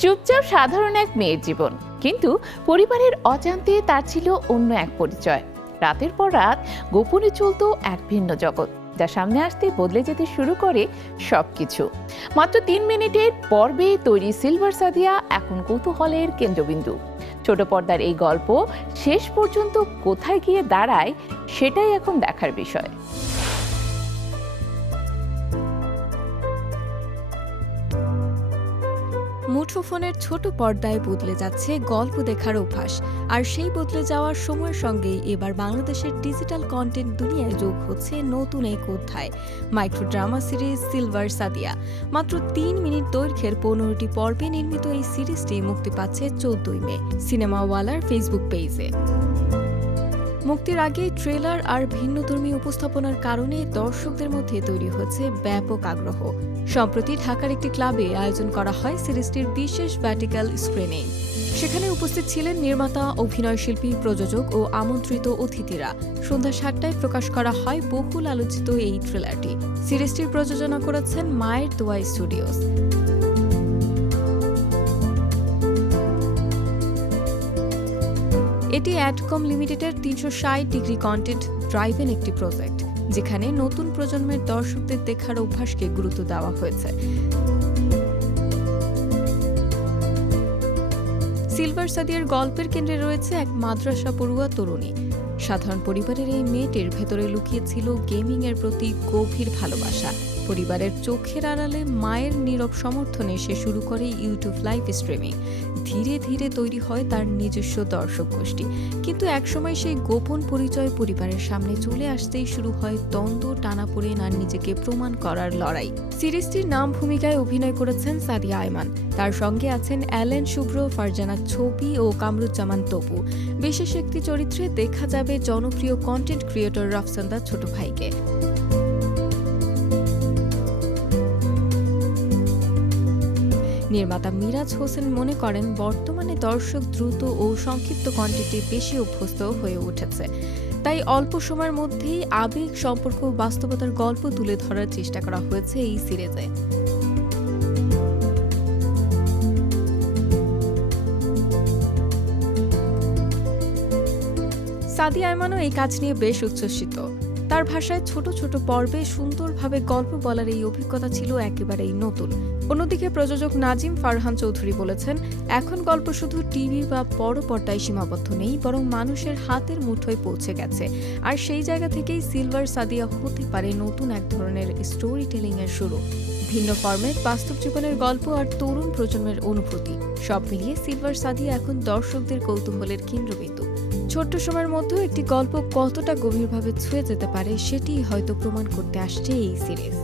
চুপচাপ সাধারণ এক মেয়ের জীবন, কিন্তু পরিবারের অজান্তে তার ছিল অন্য এক পরিচয়। রাতের পর রাত গোপনে চলতো এক ভিন্ন জগৎ, যা সামনে আসতে বদলে যেতে শুরু করে সবকিছু। মাত্র 3 মিনিটের পর্বে তৈরি সিলভার সাদিয়া এখন কৌতূহলের কেন্দ্রবিন্দু। ছোট পর্দার এই গল্প শেষ পর্যন্ত কোথায় গিয়ে দাঁড়ায়, সেটাই এখন দেখার বিষয়। মুঠোফোনের ছোট পর্দায় বদলে যাচ্ছে গল্প দেখার অভ্যাস, আর সেই বদলে যাওয়ার সময়ের সঙ্গেই এবার বাংলাদেশের ডিজিটাল কন্টেন্ট দুনিয়ায় যোগ হচ্ছে নতুন এক অধ্যায়, micro drama series silver Sadia. মাত্র 3 মিনিট দৈর্ঘ্যের 15টি পর্বে নির্মিত এই সিরিজটি মুক্তি পাচ্ছে 14ই মে সিনেমাওয়ালার ফেসবুক পেজে। মুক্তির আগে ট্রেলার আর ভিন্নধর্মী উপস্থাপনার কারণে দর্শকদের মধ্যে তৈরি হয়েছে ব্যাপক আগ্রহ। সম্প্রতি ঢাকার একটি ক্লাবে আয়োজন করা হয় সিরিজটির বিশেষ ভার্টিক্যাল স্ক্রিনিং। সেখানে উপস্থিত ছিলেন নির্মাতা, অভিনয়শিল্পী, প্রযোজক ও আমন্ত্রিত অতিথিরা। সন্ধ্যা 7টায় প্রকাশ করা হয় বহুল আলোচিত এই ট্রেলারটি। সিরিজটির প্রযোজনা করেছেন মায়ের দোয়া স্টুডিওস। এটি অ্যাডকম লিমিটেডের 360 ডিগ্রি কন্টেন্ট ড্রাইভেন একটি প্রজেক্ট, যেখানে নতুন প্রজন্মের দর্শকদের দেখার অভ্যাসকে গুরুত্ব দেওয়া হয়েছে। সিলভার সাদিয়ার গল্পের কেন্দ্রে রয়েছে এক মাদ্রাসা পড়ুয়া তরুণী। সাধারণ পরিবারের এই মেয়েটির ভেতরে লুকিয়ে ছিল গেমিং এর প্রতি গভীর ভালোবাসা। পরিবারের চোখের আড়ালে মায়ের নীরব সমর্থনে সে শুরু করে ইউটিউব লাইভ স্ট্রিমিং। ধীরে ধীরে তৈরি হয় তার নিজস্ব দর্শক গোষ্ঠী, কিন্তু একসময় সেই গোপন পরিচয় পরিবারের সামনে চলে আসতেই শুরু হয় দ্বন্দ্ব, টানাপোড়েন আর নিজেকে প্রমাণ করার লড়াই। সিরিজটির নাম ভূমিকায় অভিনয় করেছেন সাদিয়া আয়মান। তার সঙ্গে আছেন অ্যালেন শুভ্র, ফারজানা ছবি ও কামরুজ্জামান তপু। বিশেষ একটি চরিত্রে দেখা যাবে জনপ্রিয় কন্টেন্ট ক্রিয়েটর রফসানদার ছোট ভাইকে। নির্মাতা মিরাজ হোসেন মনে করেন, বর্তমানে দর্শক দ্রুত ও সংক্ষিপ্ত কন্টেন্টে বেশি অভ্যস্ত হয়ে উঠেছে। তাই অল্প সময়ের মধ্যেই আবেগ, সম্পর্ক, বাস্তবতার গল্প তুলে ধরার চেষ্টা করা হয়েছে এই সিরিজে। সাদিয়া আয়মানও এই কাজ নিয়ে বেশ উচ্ছ্বসিত। তার ভাষায় ছোট ছোট পর্বে সুন্দরভাবে গল্প বলার এই অভিজ্ঞতা ছিল একেবারেই নতুন। অন্যদিকে প্রযোজক নাজিম ফারহান চৌধুরী বলেছেন, এখন গল্প শুধু টিভি বা বড় পর্দায় সীমাবদ্ধ নেই, বরং মানুষের হাতের মুঠোয় পৌঁছে গেছে। আর সেই জায়গা থেকেই সিলভার সাদিয়া হতে পারে নতুন এক ধরনের স্টোরি টেলিং এর শুরু। ভিন্ন ফরম্যাট, বাস্তব জীবনের গল্প আর তরুণ প্রজন্মের অনুভূতি সব মিলিয়ে সিলভার সাদিয়া এখন দর্শকদের কৌতূহলের কেন্দ্রবিন্দু। ছোট্ট সময়ের মধ্যেও একটি গল্প কতটা গভীরভাবে ছুঁয়ে যেতে পারে, সেটি হয়তো প্রমাণ করতে আসছে এই সিরিজ।